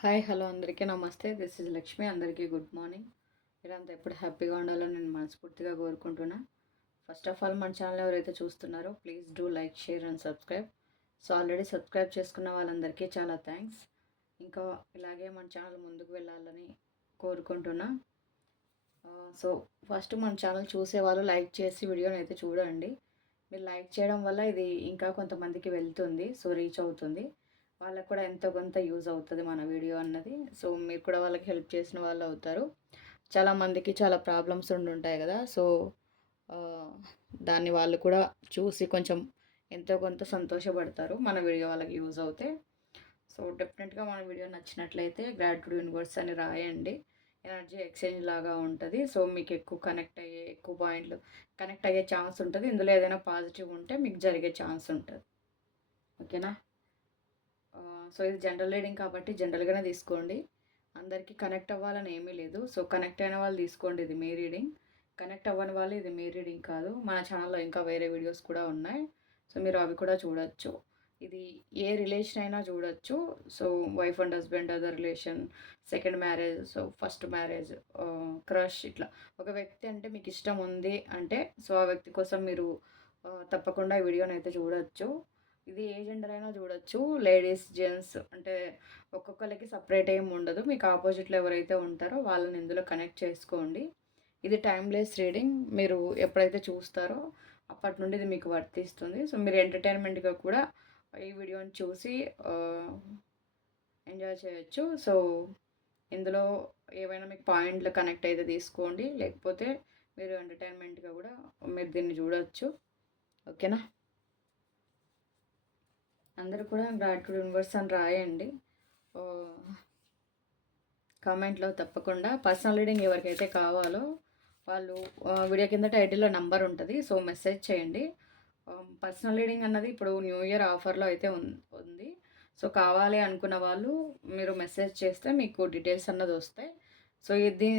Hi hello అందరికీ నమస్తే. This is Lakshmi. అందరికీ గుడ్ మార్నింగ్. మీరంతా ఎప్పుడు హ్యాపీగా ఉండాలో నేను మనస్ఫూర్తిగా కోరుకుంటున్నా. ఫస్ట్ ఆఫ్ ఆల్ మన ఛానల్ ఎవరైతే చూస్తున్నారో please do like share and subscribe so already subscribe చేసుకున్న వాళ్ళందరికీ చాలా థ్యాంక్స్ ఇంకా ఇలాగే మన ఛానల్ ముందుకు వెళ్ళాలని కోరుకుంటున్నా. Uh, సో ఫస్ట్ మన ఛానల్ చూసేవాళ్ళు లైక్ చేసి వీడియోని అయితే చూడండి. మీరు లైక్ చేయడం వల్ల ఇది ఇంకా కొంతమందికి వెళ్తుంది సో రీచ్ అవుతుంది. వాళ్ళకు కూడా ఎంతో కొంత యూజ్ అవుతుంది మన వీడియో అన్నది. సో మీరు కూడా వాళ్ళకి హెల్ప్ చేసిన వాళ్ళు అవుతారు. చాలామందికి చాలా ప్రాబ్లమ్స్ ఉండి ఉంటాయి కదా. సో దాన్ని వాళ్ళు కూడా చూసి కొంచెం ఎంతో కొంత సంతోషపడతారు మన వీడియో వాళ్ళకి యూజ్ అవుతే. సో డెఫినెట్గా మన వీడియో నచ్చినట్లయితే గ్రాట్యూడ్ యూనివర్స్ అని రాయండి. ఎనర్జీ ఎక్స్చేంజ్ లాగా ఉంటుంది. సో మీకు ఎక్కువ కనెక్ట్ అయ్యే ఎక్కువ పాయింట్లు కనెక్ట్ అయ్యే ఛాన్స్ ఉంటుంది. ఇందులో ఏదైనా పాజిటివ్ ఉంటే మీకు జరిగే ఛాన్స్ ఉంటుంది. ఓకేనా? సో ఇది జనరల్ రీడింగ్ కాబట్టి జనరల్గానే తీసుకోండి. అందరికీ కనెక్ట్ అవ్వాలని ఏమీ లేదు. సో కనెక్ట్ అయిన వాళ్ళు తీసుకోండి ఇది మీ రీడింగ్ కనెక్ట్ అవ్వని వాళ్ళు ఇది మీ రీడింగ్ కాదు. మన ఛానల్లో ఇంకా వేరే వీడియోస్ కూడా ఉన్నాయి. సో మీరు అవి కూడా చూడొచ్చు. ఇది ఏ రిలేషన్ అయినా చూడొచ్చు. So wife and husband other relation second marriage so first marriage crush ఇట్లా. ఒక వ్యక్తి అంటే మీకు ఇష్టం ఉంది అంటే సో ఆ వ్యక్తి కోసం మీరు తప్పకుండా ఈ వీడియోని అయితే చూడొచ్చు. ఇది ఏ జెండర్ అయినా చూడొచ్చు. లేడీస్ జెంట్స్ అంటే ఒక్కొక్కరికి సపరేట్ ఏం ఉండదు. మీకు ఆపోజిట్లో ఎవరైతే ఉంటారో వాళ్ళని ఇందులో కనెక్ట్ చేసుకోండి. ఇది టైమ్లెస్ రీడింగ్ మీరు ఎప్పుడైతే చూస్తారో అప్పటి నుండి ఇది మీకు వర్తిస్తుంది. సో మీరు ఎంటర్టైన్మెంట్గా కూడా ఈ వీడియోని చూసి ఎంజాయ్ చేయొచ్చు. సో ఇందులో ఏవైనా మీకు పాయింట్లు కనెక్ట్ అయితే తీసుకోండి. లేకపోతే మీరు ఎంటర్టైన్మెంట్గా కూడా మీరు దీన్ని చూడొచ్చు. ఓకేనా? అందరూ కూడా గ్రాట్యూడ్ యూనివర్స్ అని రాయండి. కామెంట్లో తప్పకుండా. పర్సనల్ రీడింగ్ ఎవరికైతే కావాలో వాళ్ళు వీడియో కింద టైటిల్లో నంబర్ ఉంటుంది సో మెసేజ్ చేయండి. పర్సనల్ రీడింగ్ అన్నది ఇప్పుడు న్యూ ఇయర్ ఆఫర్లో అయితే ఉంది. సో కావాలి అనుకున్న వాళ్ళు మీరు మెసేజ్ చేస్తే మీకు డీటెయిల్స్ అన్నది వస్తాయి. సో ఇది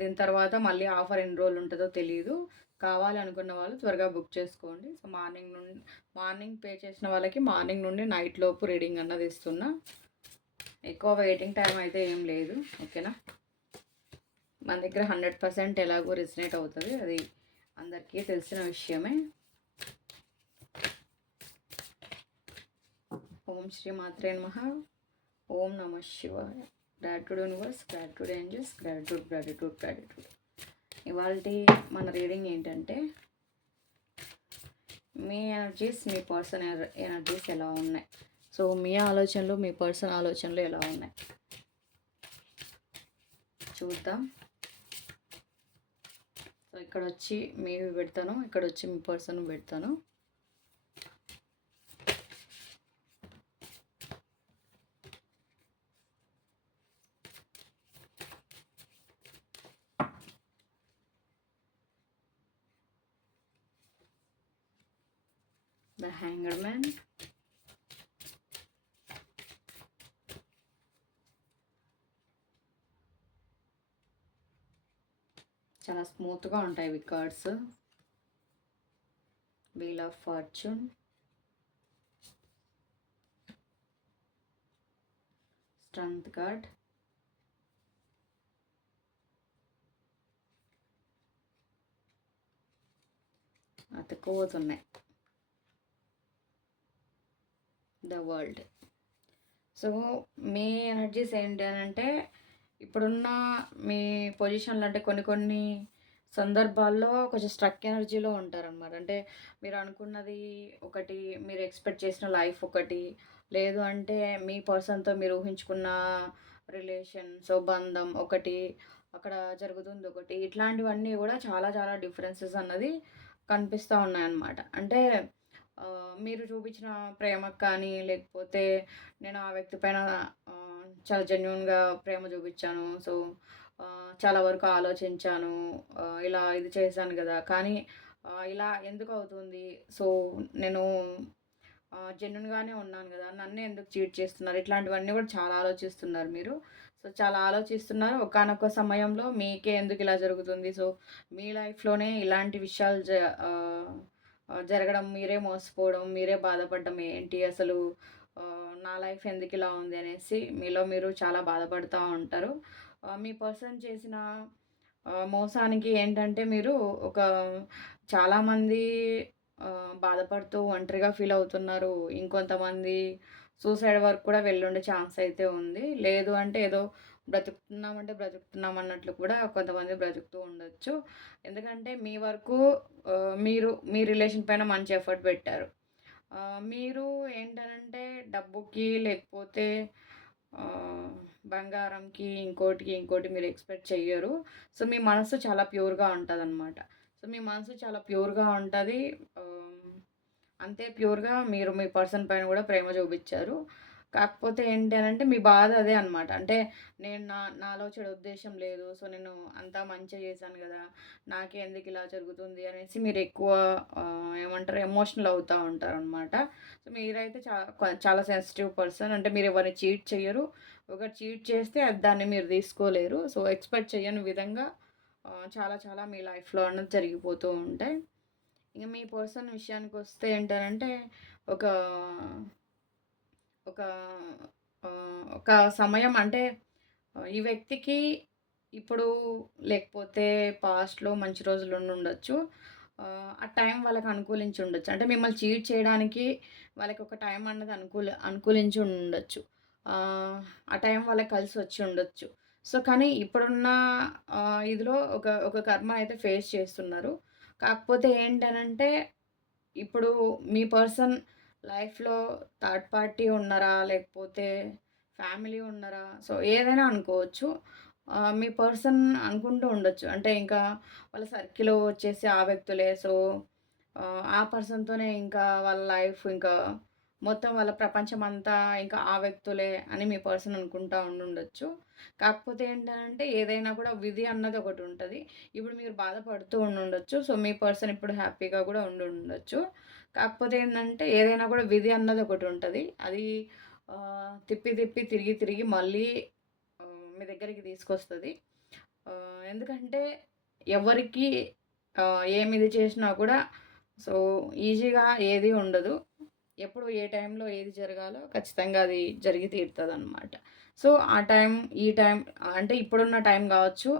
దీని తర్వాత మళ్ళీ ఆఫర్ ఎన్ని రోజులు ఉంటుందో తెలియదు కావాలి అనుకున్న వాళ్ళు త్వరగా బుక్ చేసుకోండి. సో మార్నింగ్ నుండి మార్నింగ్ పే చేసిన వాళ్ళకి మార్నింగ్ నుండి నైట్ లోపు రీడింగ్ అన్నది ఇస్తున్నా. ఎక్కువ వెయిటింగ్ టైం అయితే ఏం లేదు. ఓకేనా? మన దగ్గర హండ్రెడ్ పర్సెంట్ ఎలాగో రిజనేట్ అవుతుంది. అది అందరికీ తెలిసిన విషయమే. ఓం శ్రీ మాత్రే మహా ఓం నమ శివాయ. Gratitude universe gratitude angels gratitude gratitude gratitude ఇవాళ మన రీడింగ్ ఏంటంటే మీ ఎనర్జీస్ మీ పర్సన్ ఎనర్జీస్ ఎలా ఉన్నాయి? సో మీ ఆలోచనలు మీ పర్సన్ ఆలోచనలు ఎలా ఉన్నాయి? చూద్దాం. సో ఇక్కడ వచ్చి మీవి పెడతాను ఇక్కడ వచ్చి మీ పర్సన్ పెడతాను. చాలా స్మూత్గా ఉంటాయి ఇవి cards. Wheel of fortune. Strength card. అతుక్కుపోతున్నాయి the world. So మీ ఎనర్జీస్ ఏంటి అని అంటే ఇప్పుడున్న మీ పొజిషన్లు అంటే కొన్ని కొన్ని సందర్భాల్లో కొంచెం స్ట్రక్ ఎనర్జీలో ఉంటారనమాట అంటే మీరు అనుకున్నది ఒకటి మీరు ఎక్స్పెక్ట్ చేసిన లైఫ్ ఒకటి లేదు అంటే మీ పర్సన్తో మీరు ఊహించుకున్న రిలేషన్ సో బంధం ఒకటి అక్కడ జరుగుతుంది ఒకటి ఇట్లాంటివన్నీ కూడా చాలా చాలా డిఫరెన్సెస్ అన్నది కనిపిస్తూ ఉన్నాయన్నమాట. అంటే మీరు చూపించిన ప్రేమకు కానీ లేకపోతే నేను ఆ వ్యక్తి పైన చాలా జెన్యున్గా ప్రేమ చూపించాను. సో చాలా వరకు ఆలోచించాను. ఇలా ఇది చేశాను కదా. కానీ ఇలా ఎందుకు అవుతుంది? సో నేను జెన్యున్గానే ఉన్నాను కదా. నన్నే ఎందుకు చీట్ చేస్తున్నారు? ఇట్లాంటివన్నీ కూడా చాలా ఆలోచిస్తున్నారు మీరు. సో చాలా ఆలోచిస్తున్నారు. ఒకనొక సమయంలో మీకే ఎందుకు ఇలా జరుగుతుంది? సో మీ లైఫ్లోనే ఇలాంటి విషయాలు జ జరగడం మీరే మోసపోవడం మీరే బాధపడడం ఏంటి? అసలు నా లైఫ్ ఎందుకు ఇలా ఉంది అనేసి మీలో మీరు చాలా బాధపడుతూ ఉంటారు. మీ పర్సన్ చేసిన మోసానికి ఏంటంటే మీరు ఒక చాలామంది బాధపడుతూ ఒంటరిగా ఫీల్ అవుతున్నారు. ఇంకొంతమంది సూసైడ్ వరకు కూడా వెళ్ళుండే ఛాన్స్ అయితే ఉంది. లేదు అంటే ఏదో బ్రతుకుతున్నామంటే బ్రతుకుతున్నాం అన్నట్లు కూడా కొంతమంది బ్రతుకుతూ ఉండొచ్చు. ఎందుకంటే మీ వరకు మీరు మీ రిలేషన్ పైన మంచి ఎఫర్ట్ పెట్టారు. మీరు ఏంటనంటే డబ్బుకి లేకపోతే బంగారంకి ఇంకోటికి ఇంకోటి మీరు ఎక్స్పెక్ట్ చెయ్యరు. సో మీ మనసు చాలా ప్యూర్గా ఉంటుంది అనమాట సో మీ మనసు చాలా ప్యూర్గా ఉంటుంది. అంతే ప్యూర్గా మీరు మీ పర్సన్ పైన కూడా ప్రేమ చూపించారు. కాకపోతే ఏంటి అని అంటే మీ బాధ అదే అనమాట అంటే నేను నా నాలో చెడు ఉద్దేశం లేదు. సో నేను అంతా మంచిగా చేశాను కదా. నాకే ఎందుకు ఇలా జరుగుతుంది అనేసి మీరు ఎక్కువ ఏమంటారు ఎమోషనల్ అవుతూ ఉంటారు అనమాట సో మీరైతే చాలా చాలా సెన్సిటివ్ పర్సన్ అంటే మీరు ఎవరిని చీట్ చేయరు. ఒకటి చీట్ చేస్తే అది దాన్ని మీరు తీసుకోలేరు. సో ఎక్స్పెక్ట్ చేయని విధంగా చాలా చాలా మీ లైఫ్లో అన్నది జరిగిపోతూ ఉంటాయి. ఇంకా మీ పర్సన్ విషయానికి వస్తే ఏంటంటే ఒక ఒక ఒక సమయం అంటే ఈ వ్యక్తికి ఇప్పుడు లేకపోతే పాస్ట్‌లో మంచి రోజులు ఉండొచ్చు ఆ టైం వాళ్ళకి అనుకూలించి ఉండొచ్చు. అంటే మిమ్మల్ని చీట్ చేయడానికి వాళ్ళకి ఒక టైం అన్నది అనుకూల అనుకూలించి ఉండొచ్చు. ఆ టైం వాళ్ళకి కలిసి వచ్చి ఉండొచ్చు. సో, కానీ ఇప్పుడున్న ఇదిలో ఒక ఒక కర్మ అయితే ఫేస్ చేస్తున్నారు. కాకపోతే ఏంటనంటే ఇప్పుడు మీ పర్సన్ లైఫ్‌లో థర్డ్ పార్టీ ఉన్నారా? లేకపోతే ఫ్యామిలీ ఉన్నారా? సో, ఏదైనా అనుకోవచ్చు. మీ పర్సన్ అనుకుంటూ ఉండొచ్చు. అంటే ఇంకా వాళ్ళ సర్కిల్ వచ్చేసి ఆ వ్యక్తులే. సో, ఆ పర్సన్‌తోనే ఇంకా వాళ్ళ లైఫ్ ఇంకా మొత్తం వాళ్ళ ప్రపంచం అంతా ఇంకా ఆ వ్యక్తులే అని మీ పర్సన్ అనుకుంటా ఉండొచ్చు కాకపోతే ఏంటంటే ఏదైనా కూడా విధి అన్నది ఒకటి ఉంటుంది ఇప్పుడు మీరు బాధపడుతూ ఉండుండొచ్చు. సో, మీ పర్సన్ ఇప్పుడు హ్యాపీగా కూడా ఉండి ఉండొచ్చు కాకపోతే ఏంటంటే ఏదైనా కూడా విధి అన్నది ఒకటి ఉంటుంది. అది తిప్పి తిప్పి తిరిగి తిరిగి మళ్ళీ మీ దగ్గరికి తీసుకొస్తుంది. ఎందుకంటే ఎవరికి ఏమి ఇది చేసినా కూడా సో ఈజీగా ఏది ఉండదు. ఎప్పుడు ఏ టైంలో ఏది జరగాలో ఖచ్చితంగా అది జరిగి తీరుతుంది అనమాట సో ఆ టైం ఈ టైం అంటే ఇప్పుడున్న టైం కావచ్చు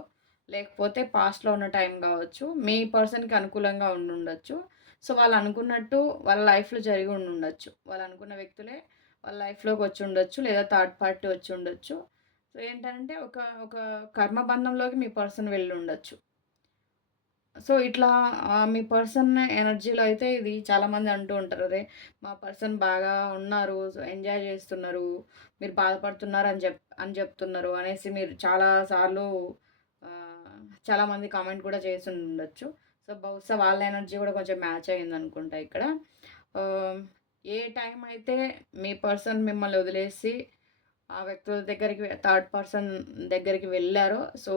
లేకపోతే పాస్ట్లో ఉన్న టైం కావచ్చు మీ పర్సన్కి అనుకూలంగా ఉండుండొచ్చు. సో వాళ్ళు అనుకున్నట్టు వాళ్ళ లైఫ్లో జరిగి ఉండొచ్చు వాళ్ళు అనుకున్న వ్యక్తులే వాళ్ళ లైఫ్లోకి వచ్చి ఉండొచ్చు లేదా థర్డ్ పార్టీ వచ్చి ఉండొచ్చు. సో ఏంటంటే ఒక ఒక కర్మబంధంలోకి మీ పర్సన్ వెళ్ళి ఉండొచ్చు సో ఇట్లా మీ పర్సన్ ఎనర్జీలో అయితే ఇది చాలామంది అంటూ ఉంటారు. అదే మా పర్సన్ బాగా ఉన్నారు ఎంజాయ్ చేస్తున్నారు మీరు బాధపడుతున్నారు అని చెప్ అని చెప్తున్నారు అనేసి మీరు చాలాసార్లు చాలామంది కామెంట్ కూడా చేసి ఉండొచ్చు. సో బహుశా వాళ్ళ ఎనర్జీ కూడా కొంచెం మ్యాచ్ అయింది అనుకుంటా ఇక్కడ ఏ టైం అయితే మీ పర్సన్ మిమ్మల్ని వదిలేసి ఆ వ్యక్తుల దగ్గరికి థర్డ్ పర్సన్ దగ్గరికి వెళ్ళారో సో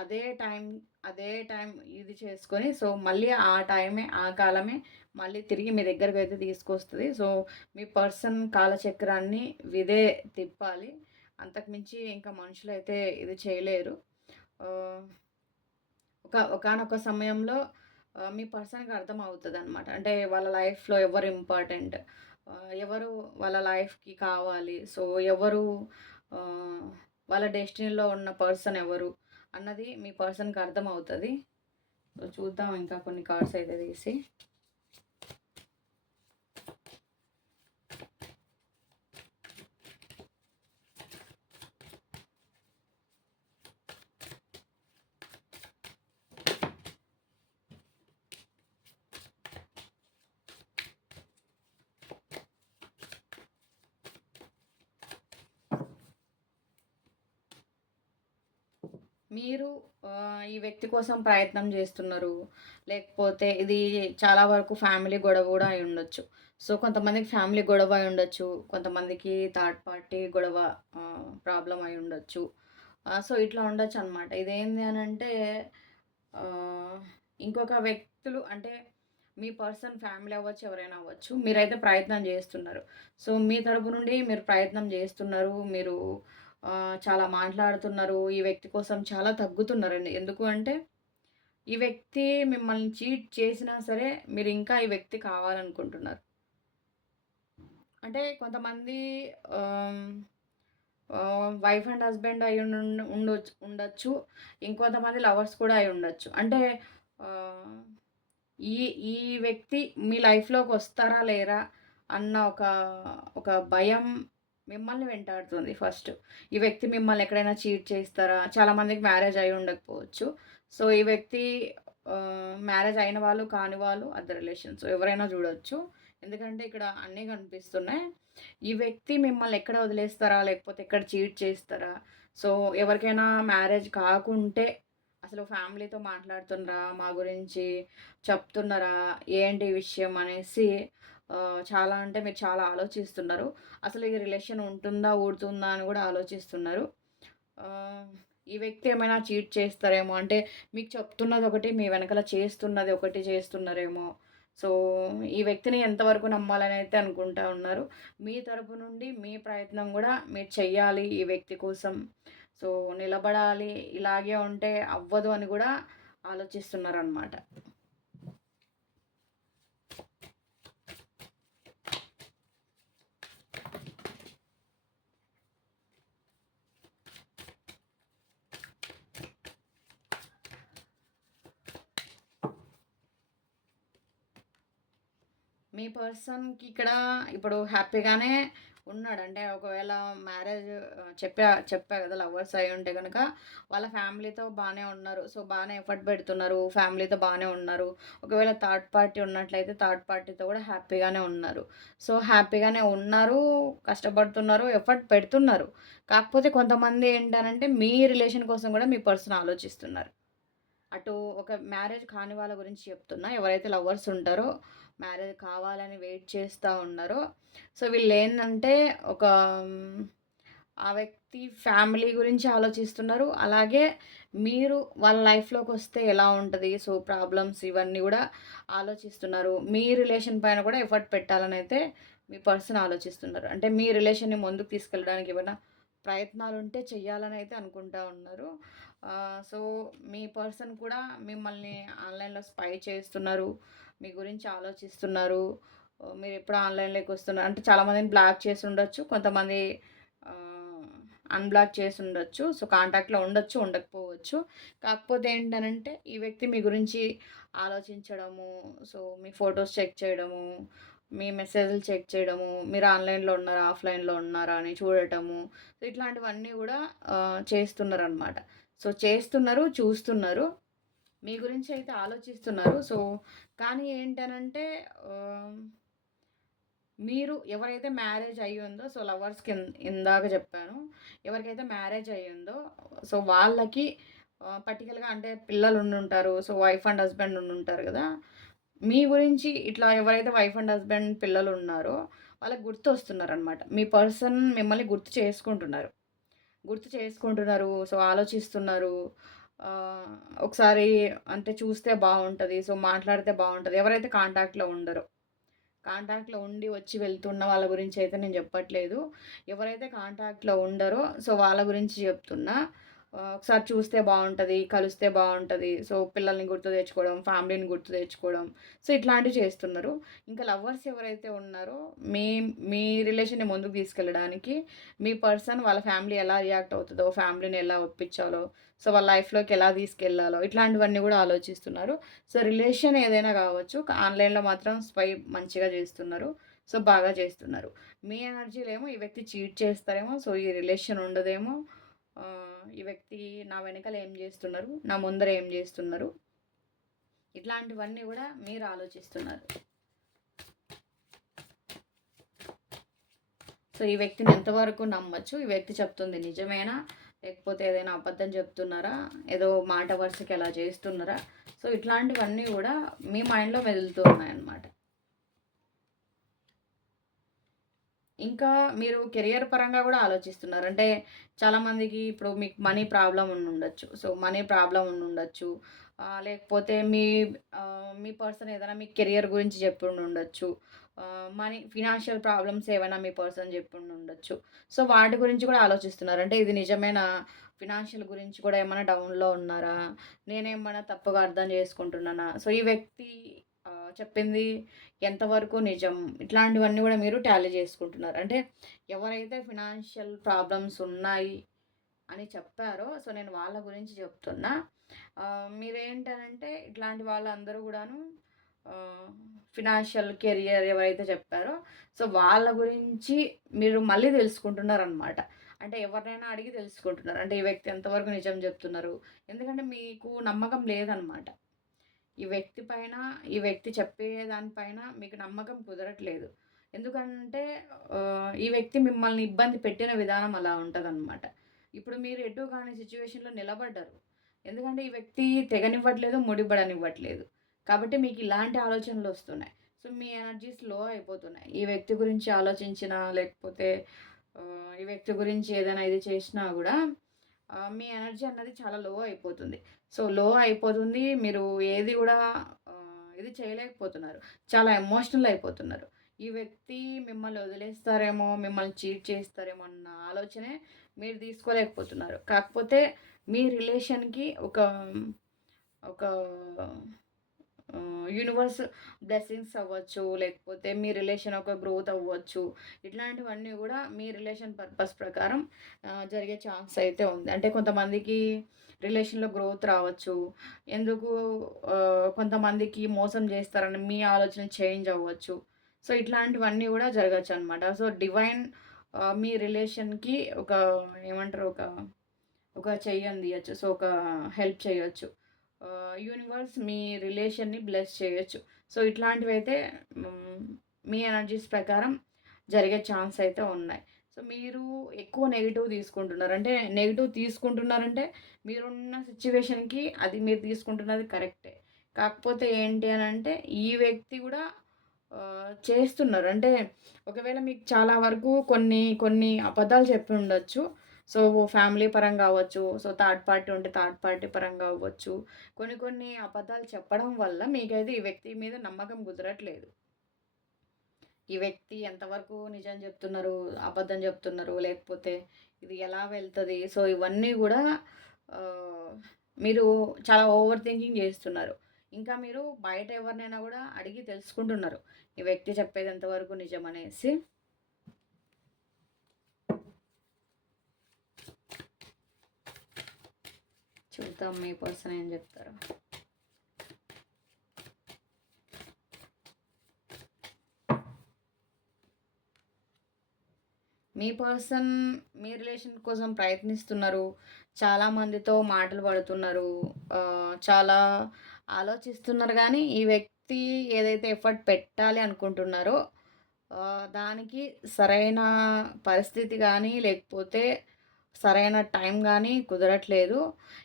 అదే టైం అదే టైం ఇది చేసుకొని సో మళ్ళీ ఆ టైమే ఆ కాలమే మళ్ళీ తిరిగి మీ దగ్గరికి అయితే తీసుకొస్తుంది. సో మీ పర్సన్ కాలచక్రాన్ని విదే తిప్పాలి. అంతకుమించి ఇంకా మనుషులు అయితే ఇది చేయలేరు. ఒక ఒకనొక సమయంలో మీ పర్సన్‌కి అర్థం అవుతుంది అనమాట అంటే వాళ్ళ లైఫ్‌లో ఎవరు ఇంపార్టెంట్, ఎవరు వాళ్ళ లైఫ్‌కి కావాలి. సో, ఎవరు వాళ్ళ డెస్టినీలో ఉన్న పర్సన్ ఎవరు అన్నది మీ పర్సన్‌కి అర్థమవుతది. సో, చూద్దాం ఇంకా కొన్ని కార్డ్స్ అయితే తీసి. మీరు ఈ వ్యక్తి కోసం ప్రయత్నం చేస్తున్నారు. లేకపోతే ఇది చాలా వరకు ఫ్యామిలీ గొడవ కూడా అయి ఉండొచ్చు. సో కొంతమందికి ఫ్యామిలీ గొడవ అయి ఉండొచ్చు. కొంతమందికి థర్డ్ పార్టీ గొడవ ప్రాబ్లం అయి ఉండొచ్చు. సో ఇట్లా ఉండొచ్చు అనమాట ఇదేంది అని అంటే ఇంకొక వ్యక్తులు అంటే మీ పర్సన్ ఫ్యామిలీ అవ్వచ్చు ఎవరైనా అవ్వచ్చు మీరైతే ప్రయత్నం చేస్తున్నారు. సో మీ తరపు నుండి మీరు ప్రయత్నం చేస్తున్నారు మీరు చాలా మాట్లాడుతున్నారు. ఈ వ్యక్తి కోసం చాలా తగ్గుతున్నారండి. ఎందుకు అంటే ఈ వ్యక్తి మిమ్మల్ని చీట్ చేసినా సరే మీరు ఇంకా ఈ వ్యక్తి కావాలనుకుంటున్నారు. అంటే కొంతమంది వైఫ్ అండ్ హస్బెండ్ అయి ఉండ ఉండొచ్చు ఉండొచ్చు. ఇంకొంతమంది లవర్స్ కూడా అయి ఉండొచ్చు. అంటే ఈ ఈ వ్యక్తి మీ లైఫ్లోకి వస్తారా లేరా అన్న ఒక ఒక భయం మిమ్మల్ని వెంటాడుతుంది ఫస్ట్. ఈ వ్యక్తి మిమ్మల్ని ఎక్కడైనా చీట్ చేస్తారా? చాలామందికి మ్యారేజ్ అయి ఉండకపోవచ్చు. సో ఈ వ్యక్తి మ్యారేజ్ అయిన వాళ్ళు కాని వాళ్ళు అద్దరు రిలేషన్స్ ఎవరైనా చూడొచ్చు. ఎందుకంటే ఇక్కడ అన్నీ కనిపిస్తున్నాయి. ఈ వ్యక్తి మిమ్మల్ని ఎక్కడ వదిలేస్తారా? లేకపోతే ఎక్కడ చీట్ చేస్తారా? సో ఎవరికైనా మ్యారేజ్ కాకుంటే అసలు ఫ్యామిలీతో మాట్లాడుతున్నారా? మా గురించి చెప్తున్నారా? ఏంటి విషయం అనేసి చాలా అంటే మీరు చాలా ఆలోచిస్తున్నారు. అసలు ఈ రిలేషన్ ఉంటుందా ఊడుతుందా అని కూడా ఆలోచిస్తున్నారు. ఈ వ్యక్తి ఏమైనా చీట్ చేస్తారేమో అంటే మీకు చెప్తున్నది ఒకటి మీ వెనకాల చేస్తున్నది ఒకటి చేస్తున్నారేమో. సో ఈ వ్యక్తిని ఎంతవరకు నమ్మాలని అయితే అనుకుంటా ఉన్నారు. మీ తరపు నుండి మీ ప్రయత్నం కూడా మీరు చెయ్యాలి ఈ వ్యక్తి కోసం. సో నిలబడాలి ఇలాగే ఉంటే అవ్వదు అని కూడా ఆలోచిస్తున్నారు మీ పర్సన్కి ఇక్కడ ఇప్పుడు హ్యాపీగానే ఉన్నాడు. అంటే ఒకవేళ మ్యారేజ్ చెప్పా చెప్పా కదా లవర్స్ అయి ఉంటే కనుక వాళ్ళ ఫ్యామిలీతో బాగానే ఉన్నారు. సో బాగానే ఎఫర్ట్ పెడుతున్నారు. ఫ్యామిలీతో బాగానే ఉన్నారు. ఒకవేళ థర్డ్ పార్టీ ఉన్నట్లయితే థర్డ్ పార్టీతో కూడా హ్యాపీగానే ఉన్నారు. సో హ్యాపీగానే ఉన్నారు కష్టపడుతున్నారు ఎఫర్ట్ పెడుతున్నారు. కాకపోతే కొంతమంది ఏంటనంటే మీ రిలేషన్ కోసం కూడా మీ పర్సన్ ఆలోచిస్తున్నారు. అటు ఒక మ్యారేజ్ కాని వాళ్ళ గురించి చెప్తున్నా. ఎవరైతే లవర్స్ ఉంటారో మ్యారేజ్ కావాలని వెయిట్ చేస్తూ ఉన్నారో సో వీళ్ళు ఏంటంటే ఒక ఆ వ్యక్తి ఫ్యామిలీ గురించి ఆలోచిస్తున్నారు. అలాగే మీరు వాళ్ళ లైఫ్లోకి వస్తే ఎలా ఉంటుంది? సో ప్రాబ్లమ్స్ ఇవన్నీ కూడా ఆలోచిస్తున్నారు. మీ రిలేషన్ పైన కూడా ఎఫర్ట్ పెట్టాలని అయితే మీ పర్సన్ ఆలోచిస్తున్నారు. అంటే మీ రిలేషన్ని ముందుకు తీసుకెళ్ళడానికి ఏమైనా ప్రయత్నాలు ఉంటే చెయ్యాలని అయితే అనుకుంటా ఉన్నారు. సో మీ పర్సన్ కూడా మిమ్మల్ని ఆన్లైన్లో స్పై చేస్తున్నారు మీ గురించి ఆలోచిస్తున్నారు మీరు ఎప్పుడు ఆన్లైన్లోకి వస్తున్నారు అంటే చాలామందిని బ్లాక్ చేసి ఉండొచ్చు కొంతమంది అన్బ్లాక్ చేసి ఉండొచ్చు సో కాంటాక్ట్లో ఉండొచ్చు ఉండకపోవచ్చు. కాకపోతే ఏంటనంటే ఈ వ్యక్తి మీ గురించి ఆలోచించడము సో మీ ఫొటోస్ చెక్ చేయడము మీ మెసేజ్లు చెక్ చేయడము మీరు ఆన్లైన్లో ఉన్నారా ఆఫ్లైన్లో ఉన్నారా అని చూడటము సో ఇట్లాంటివన్నీ కూడా చేస్తున్నారనమాట. సో చేస్తున్నారు చూస్తున్నారు. మీ గురించి అయితే ఆలోచిస్తున్నారు. సో కానీ ఏంటనంటే మీరు ఎవరైతే మ్యారేజ్ అయ్యి ఉందో సో లవర్స్కి ఇందాక చెప్పాను ఎవరికైతే మ్యారేజ్ అయ్యి ఉందో సో వాళ్ళకి పర్టికులర్గా అంటే పిల్లలు ఉండుంటారు సో వైఫ్ అండ్ హస్బెండ్ ఉండి ఉంటారు కదా మీ గురించి ఇట్లా ఎవరైతే వైఫ్ అండ్ హస్బెండ్ పిల్లలు ఉన్నారో వాళ్ళకి గుర్తు వస్తున్నారు అనమాట మీ పర్సన్ మిమ్మల్ని గుర్తు చేసుకుంటున్నారు. గుర్తు చేసుకుంటున్నారు సో ఆలోచిస్తున్నారు. ఒకసారి అంటే చూస్తే బాగుంటుంది సో మాట్లాడితే బాగుంటుంది. ఎవరైతే కాంటాక్ట్లో ఉండరో కాంటాక్ట్లో ఉండి వచ్చి వెళ్తున్న వాళ్ళ గురించి అయితే నేను చెప్పట్లేదు. ఎవరైతే కాంటాక్ట్లో ఉండరో సో వాళ్ళ గురించి చెప్తున్నా. ఒకసారి చూస్తే బాగుంటుంది కలిస్తే బాగుంటుంది. సో పిల్లల్ని గుర్తు తెచ్చుకోవడం ఫ్యామిలీని గుర్తు తెచ్చుకోవడం. సో ఇట్లాంటివి చేస్తున్నారు. ఇంకా లవర్స్ ఎవరైతే ఉన్నారో మీ మీ రిలేషన్ని ముందుకు తీసుకెళ్ళడానికి మీ పర్సన్ వాళ్ళ ఫ్యామిలీ ఎలా రియాక్ట్ అవుతుందో ఫ్యామిలీని ఎలా ఒప్పించాలో సో వాళ్ళ లైఫ్లోకి ఎలా తీసుకెళ్ళాలో ఇట్లాంటివన్నీ కూడా ఆలోచిస్తున్నారు. సో రిలేషన్ ఏదైనా కావచ్చు ఆన్లైన్లో మాత్రం స్పై మంచిగా చేస్తున్నారు. సో బాగా చేస్తున్నారు. మీ ఎనర్జీలో ఏమో ఈ వ్యక్తి చీట్ చేస్తారేమో సో ఈ రిలేషన్ ఉండదేమో ఈ వ్యక్తి నా వెనకాల ఏం చేస్తున్నారు? నా ముందర ఏం చేస్తున్నారు? ఇట్లాంటివన్నీ కూడా మీరు ఆలోచిస్తున్నారు. సో ఈ వ్యక్తిని ఎంతవరకు నమ్మచ్చు? ఈ వ్యక్తి చెప్తుంది నిజమేనా? లేకపోతే ఏదైనా అబద్ధం చెప్తున్నారా? ఏదో మాట వరుసకి ఎలా చేస్తున్నారా? సో ఇట్లాంటివన్నీ కూడా మీ మైండ్లో మెదులుతూ ఉన్నాయన్నమాట. ఇంకా మీరు కెరియర్ పరంగా కూడా ఆలోచిస్తున్నారు. అంటే చాలామందికి ఇప్పుడు మీకు మనీ ప్రాబ్లం ఉండి ఉండొచ్చు. సో మనీ ప్రాబ్లం ఉండి ఉండొచ్చు. లేకపోతే మీ మీ పర్సన్ ఏదైనా మీ కెరియర్ గురించి చెప్పి ఉండొచ్చు. మనీ ఫినాన్షియల్ ప్రాబ్లమ్స్ ఏమైనా మీ పర్సన్ చెప్పి ఉండొచ్చు. సో వాటి గురించి కూడా ఆలోచిస్తున్నారు. అంటే ఇది నిజమైన? ఫినాన్షియల్ గురించి కూడా ఏమైనా డౌన్లో ఉన్నారా? నేనేమైనా తప్పుగా అర్థం చేసుకుంటున్నానా? సో ఈ వ్యక్తి చెప్పింది ఎంతవరకు నిజం ఇట్లాంటివన్నీ కూడా మీరు టాలీ చేసుకుంటున్నారు. అంటే ఎవరైతే ఫినాన్షియల్ ప్రాబ్లమ్స్ ఉన్నాయి అని చెప్పారో సో నేను వాళ్ళ గురించి చెప్తున్నా. ఆహ్, మీరేంటనంటే ఇట్లాంటి వాళ్ళందరూ కూడాను ఫినాన్షియల్ కెరియర్ ఎవరైతే చెప్పారో సో వాళ్ళ గురించి మీరు మళ్ళీ తెలుసుకుంటున్నారనమాట. అంటే ఎవరినైనా అడిగి తెలుసుకుంటున్నారు. అంటే ఈ వ్యక్తి ఎంతవరకు నిజం చెప్తున్నారు. ఎందుకంటే మీకు నమ్మకం లేదనమాట. ఈ వ్యక్తి పైన, ఈ వ్యక్తి చెప్పే మీకు నమ్మకం కుదరట్లేదు. ఎందుకంటే ఈ వ్యక్తి మిమ్మల్ని ఇబ్బంది పెట్టిన విధానం అలా ఉంటుందన్నమాట ఇప్పుడు మీరు ఎటు కాని సిచ్యువేషన్లో నిలబడ్డారు. ఎందుకంటే ఈ వ్యక్తి తెగనివ్వట్లేదు, ముడిపడనివ్వట్లేదు. కాబట్టి మీకు ఇలాంటి ఆలోచనలు వస్తున్నాయి సో మీ ఎనర్జీస్లో అయిపోతున్నాయి. ఈ వ్యక్తి గురించి ఆలోచించినా లేకపోతే ఈ వ్యక్తి గురించి ఏదైనా ఇది చేసినా కూడా మీ ఎనర్జీ అన్నది చాలా లో అయిపోతుంది. సో లో అయిపోతుంది. మీరు ఏది కూడా ఇది చేయలేకపోతున్నారు. చాలా ఎమోషనల్ అయిపోతున్నారు. ఈ వ్యక్తి మిమ్మల్ని వదిలేస్తారేమో, మిమ్మల్ని చీట్ చేస్తారేమో అన్న ఆలోచనే మీరు తీసుకోలేకపోతున్నారు. కాకపోతే మీ రిలేషన్‌కి ఒక ఒక యూనివర్స్ బ్లెస్సింగ్స్ అవ్వచ్చు, లేకపోతే మీ రిలేషన్ ఒక గ్రోత్ అవ్వచ్చు. ఇట్లాంటివన్నీ కూడా మీ రిలేషన్ పర్పస్ ప్రకారం జరిగే ఛాన్స్ అయితే ఉంది. అంటే కొంతమందికి రిలేషన్‌లో గ్రోత్ రావచ్చు. ఎందుకు కొంతమందికి మోసం చేస్తారని మీ ఆలోచన చేంజ్ అవ్వచ్చు. సో ఇట్లాంటివన్నీ కూడా జరగచ్చు అనమాట సో డివైన్ మీ రిలేషన్‌కి ఒక ఏమంటారు ఒక ఒక చెయ్యి అందియచ్చు సో ఒక హెల్ప్ చేయొచ్చు. యూనివర్స్ మీ రిలేషన్‌ని బ్లెస్ చేయొచ్చు. సో ఇట్లాంటివి అయితే మీ ఎనర్జీస్ ప్రకారం జరిగే ఛాన్స్ అయితే ఉన్నాయి. సో మీరు ఎక్కువ నెగిటివ్ తీసుకుంటున్నారు. అంటే నెగిటివ్ తీసుకుంటున్నారంటే మీరున్న సిచ్యువేషన్కి అది మీరు తీసుకుంటున్నది కరెక్టే. కాకపోతే ఏంటి అని అంటే ఈ వ్యక్తి కూడా చేస్తున్నారు. అంటే ఒకవేళ మీకు చాలా వరకు కొన్ని కొన్ని అబద్ధాలు చెప్పి ఉండొచ్చు. సో ఫ్యామిలీ పరంగా అవ్వచ్చు. సో థర్డ్ పార్టీ ఉంటే థర్డ్ పార్టీ పరంగా అవ్వచ్చు. కొన్ని కొన్ని అబద్ధాలు చెప్పడం వల్ల మీకైతే ఈ వ్యక్తి మీద నమ్మకం కుదరట్లేదు. ఈ వ్యక్తి ఎంతవరకు నిజం చెప్తున్నారు, అబద్ధం చెప్తున్నారు, లేకపోతే ఇది ఎలా వెళ్తుంది సో ఇవన్నీ కూడా మీరు చాలా ఓవర్ థింకింగ్ చేస్తున్నారు. ఇంకా మీరు బయట ఎవరినైనా కూడా అడిగి తెలుసుకుంటున్నారు. ఈ వ్యక్తి చెప్పేది ఎంతవరకు నిజం అనేసి. చూద్దాం మీ పర్సన్ ఏం చెప్తారు మీ పర్సన్ మీ రిలేషన్ కోసం ప్రయత్నిస్తున్నారు. చాలా మందితో మాటలు పడుతున్నారు. చాలా ఆలోచిస్తున్నారు కానీ ఈ వ్యక్తి ఏదైతే ఎఫర్ట్ పెట్టాలి అనుకుంటున్నారో దానికి సరైన పరిస్థితి కానీ లేకపోతే సరైన టైం కానీ కుదరట్లేదు.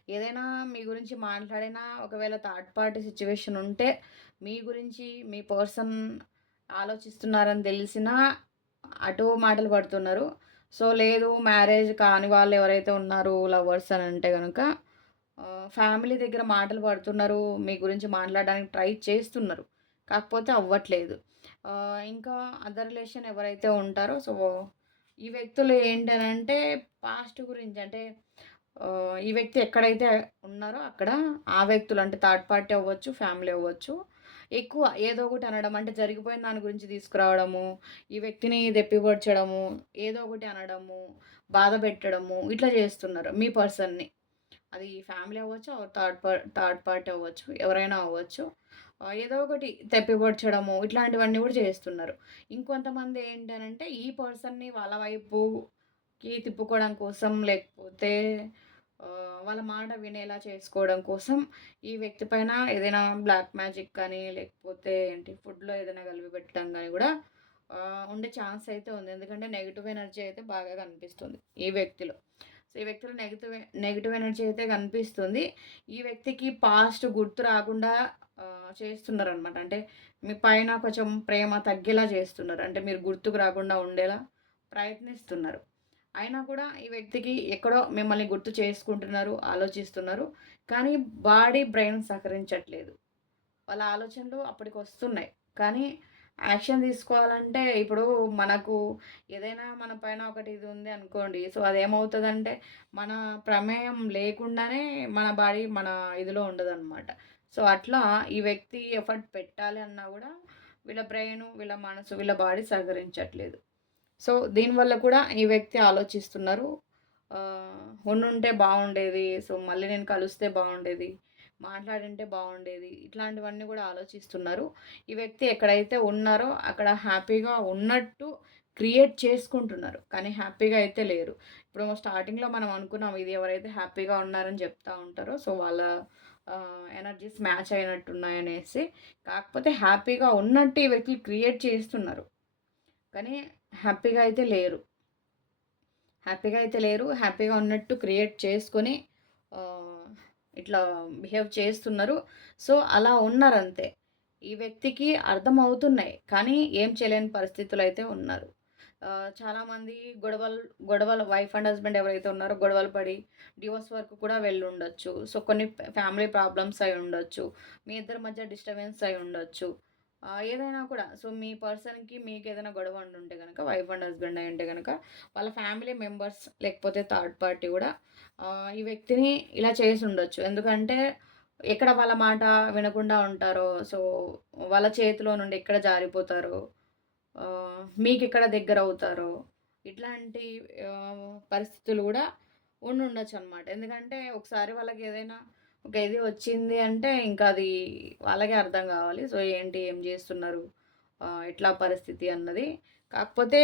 ఏదైనా మీ గురించి మాట్లాడినా ఒకవేళ థర్డ్ పార్టీ సిచ్యువేషన్ ఉంటే మీ గురించి మీ పర్సన్ ఆలోచిస్తున్నారని తెలిసినా అటు మాటలు పడుతున్నారు. సో లేదు మ్యారేజ్ కాని వాళ్ళు ఎవరైతే ఉన్నారో లవర్స్ అని అంటే కనుక ఫ్యామిలీ దగ్గర మాటలు పడుతున్నారు. మీ గురించి మాట్లాడడానికి ట్రై చేస్తున్నారు. కాకపోతే అవ్వట్లేదు. ఇంకా అదర్ రిలేషన్ ఎవరైతే ఉంటారో సో ఈ వ్యక్తులు ఏంటనంటే పాస్ట్ గురించి అంటే ఈ వ్యక్తి ఎక్కడైతే ఉన్నారో అక్కడ ఆ వ్యక్తులు అంటే థర్డ్ పార్టీ అవ్వచ్చు, ఫ్యామిలీ అవ్వచ్చు. ఎక్కువ ఏదో ఒకటి అనడం అంటే జరిగిపోయిన దాని గురించి తీసుకురావడము, ఈ వ్యక్తిని దెప్పిపరచడము ఏదో ఒకటి అనడము, బాధ పెట్టడము ఇట్లా చేస్తున్నారు మీ పర్సన్‌ని. అది ఫ్యామిలీ అవ్వచ్చు, థర్డ్ పార్ థర్డ్ పార్టీ అవ్వచ్చు. ఎవరైనా అవ్వచ్చు. ఏదో ఒకటి తెప్పిపొడ్చడము ఇట్లాంటివన్నీ కూడా చేస్తున్నారు. ఇంకొంతమంది ఏంటనంటే ఈ పర్సన్‌ని వాళ్ళ వైపుకి తిప్పుకోవడం కోసం లేకపోతే వాళ్ళ మాట వినేలా చేసుకోవడం కోసం ఈ వ్యక్తి పైన ఏదైనా బ్లాక్ మ్యాజిక్ కానీ, లేకపోతే ఏంటి ఫుడ్‌లో ఏదైనా కలిపి పెట్టడం కానీ కూడా ఉండే ఛాన్స్ అయితే ఉంది. ఎందుకంటే నెగిటివ్ ఎనర్జీ అయితే బాగా కనిపిస్తుంది ఈ వ్యక్తిలో. సో ఈ వ్యక్తిలో నెగిటివ్ నెగిటివ్ ఎనర్జీ అయితే కనిపిస్తుంది. ఈ వ్యక్తికి పాస్ట్ గుర్తు రాకుండా చేస్తున్నారనమాట. అంటే మీ పైన కొంచెం ప్రేమ తగ్గేలా చేస్తున్నారు. అంటే మీరు గుర్తుకు రాకుండా ఉండేలా ప్రయత్నిస్తున్నారు. అయినా కూడా ఈ వ్యక్తికి ఎక్కడో మిమ్మల్ని గుర్తు చేసుకుంటున్నారు, ఆలోచిస్తున్నారు. కానీ బాడీ, బ్రెయిన్ సహకరించట్లేదు. వాళ్ళ ఆలోచనలు అప్పటికి వస్తున్నాయి కానీ యాక్షన్ తీసుకోవాలంటే ఇప్పుడు మనకు ఏదైనా మన పైన ఒకటి ఇది ఉంది అనుకోండి. సో అదేమవుతుందంటే మన ప్రమేయం లేకుండానే మన బాడీ మన ఇదిలో ఉండదనమాట. సో అట్లా ఈ వ్యక్తి ఎఫర్ట్ పెట్టాలి అన్నా కూడా వీళ్ళ బ్రెయిన్ వీళ్ళ మనసు వీళ్ళ బాడీ సహకరించట్లేదు. సో దీనివల్ల కూడా ఈ వ్యక్తి ఆలోచిస్తున్నారు ఉండుంటే బాగుండేది సో మళ్ళీ నేను కలిస్తే బాగుండేది మాట్లాడింటే బాగుండేది ఇట్లాంటివన్నీ కూడా ఆలోచిస్తున్నారు. ఈ వ్యక్తి ఎక్కడైతే ఉన్నారో అక్కడ హ్యాపీగా ఉన్నట్టు క్రియేట్ చేసుకుంటున్నారు. కానీ హ్యాపీగా అయితే లేరు. ఇప్పుడు స్టార్టింగ్లో మనం అనుకున్నాం ఇది ఎవరైతే హ్యాపీగా ఉన్నారని చెప్తా ఉంటారో సో వాళ్ళ ఎనర్జీస్ మ్యాచ్ అయినట్టున్నాయనేసి కాకపోతే హ్యాపీగా ఉన్నట్టు ఈ వ్యక్తులు క్రియేట్ చేస్తున్నారు. కానీ హ్యాపీగా అయితే లేరు. హ్యాపీగా అయితే లేరు హ్యాపీగా ఉన్నట్టు క్రియేట్ చేసుకొని ఇట్లా బిహేవ్ చేస్తున్నారు. సో అలా ఉన్నారంతే. ఈ వ్యక్తికి అర్థం అవుతున్నాయి కానీ ఏం చేయలేని పరిస్థితులు అయితే ఉన్నారు. చాలామంది గొడవలు గొడవలు వైఫ్ అండ్ హస్బెండ్ ఎవరైతే ఉన్నారో గొడవలు పడి డివోర్స్ వరకు కూడా వెళ్ళి ఉండొచ్చు సో కొన్ని ఫ్యామిలీ ప్రాబ్లమ్స్ అయి ఉండొచ్చు. మీ ఇద్దరి మధ్య డిస్టర్బెన్స్ అయి ఉండొచ్చు. ఏదైనా కూడా. సో మీ పర్సన్కి మీకు ఏదైనా గొడవ ఉంటే కనుక వైఫ్ అండ్ హస్బెండ్ అయి ఉంటే కనుక వాళ్ళ ఫ్యామిలీ మెంబర్స్ లేకపోతే థర్డ్ పార్టీ కూడా ఈ వ్యక్తిని ఇలా చేసి ఉండొచ్చు. ఎందుకంటే ఎక్కడ వాళ్ళ మాట వినకుండా ఉంటారో సో వాళ్ళ చేతిలో నుండి ఎక్కడ జారిపోతారో మీకు ఎక్కడ దగ్గర అవుతారో ఇట్లాంటి పరిస్థితులు కూడా ఉండి ఉండొచ్చు అనమాట ఎందుకంటే ఒకసారి వాళ్ళకి ఏదైనా ఒక ఇది వచ్చింది అంటే ఇంకా అది వాళ్ళకే అర్థం కావాలి. సో ఏంటి ఏం చేస్తున్నారు? ఎట్లా పరిస్థితి అన్నది. కాకపోతే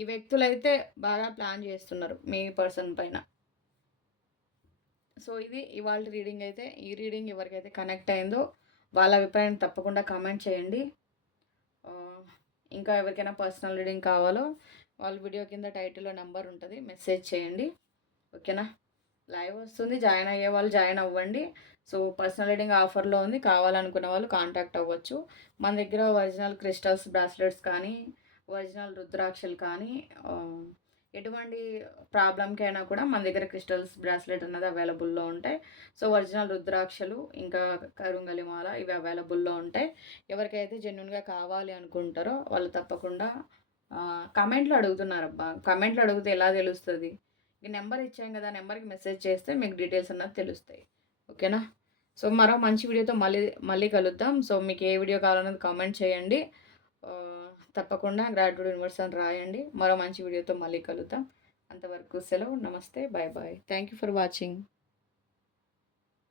ఈ వ్యక్తులు అయితే బాగా ప్లాన్ చేస్తున్నారు మీ పర్సన్ పైన. సో ఇది ఇవాళ రీడింగ్ అయితే ఈ రీడింగ్ ఎవరికైతే కనెక్ట్ అయిందో వాళ్ళ అభిప్రాయం తప్పకుండా కామెంట్ చేయండి. ఇంకా ఎవరికైనా పర్సనల్ రీడింగ్ కావాలో వాళ్ళ వీడియో కింద టైటిల్లో నెంబర్ ఉంటుంది మెసేజ్ చేయండి. ఓకేనా? లైవ్ వస్తుంది జాయిన్ అయ్యే వాళ్ళు జాయిన్ అవ్వండి. సో పర్సనల్ రీడింగ్ ఆఫర్లో ఉంది కావాలనుకున్న వాళ్ళు కాంటాక్ట్ అవ్వచ్చు. మన దగ్గర ఒరిజినల్ క్రిస్టల్స్ బ్రాస్లెట్స్ కానీ ఒరిజినల్ రుద్రాక్షలు కానీ ఎటువంటి ప్రాబ్లంకైనా కూడా మన దగ్గర క్రిస్టల్స్ బ్రాస్లెట్ అన్నది అవైలబుల్లో ఉంటాయి. సో ఒరిజినల్ రుద్రాక్షలు ఇంకా కరుంగలి మాల ఇవి అవైలబుల్లో ఉంటాయి. ఎవరికైతే జెన్యున్గా కావాలి అనుకుంటారో వాళ్ళు తప్పకుండా కమెంట్లు అడుగుతున్నారు అబ్బా కమెంట్లు అడిగితే ఎలా తెలుస్తుంది? ఈ నెంబర్ ఇచ్చాం కదా నెంబర్కి మెసేజ్ చేస్తే మీకు డీటెయిల్స్ అన్నది తెలుస్తాయి. ఓకేనా? సో మరో మంచి వీడియోతో మళ్ళీ మళ్ళీ కలుద్దాం. సో మీకు ఏ వీడియో కావాలన్నది కామెంట్ చేయండి. తప్పకుండా గ్రాడ్యుయేట్ యూనివర్సిటీ అని రాయండి. మరో మంచి వీడియోతో మళ్ళీ కలుద్దాం. అంతవరకు సెలవు. నమస్తే. Bye bye thank you for watching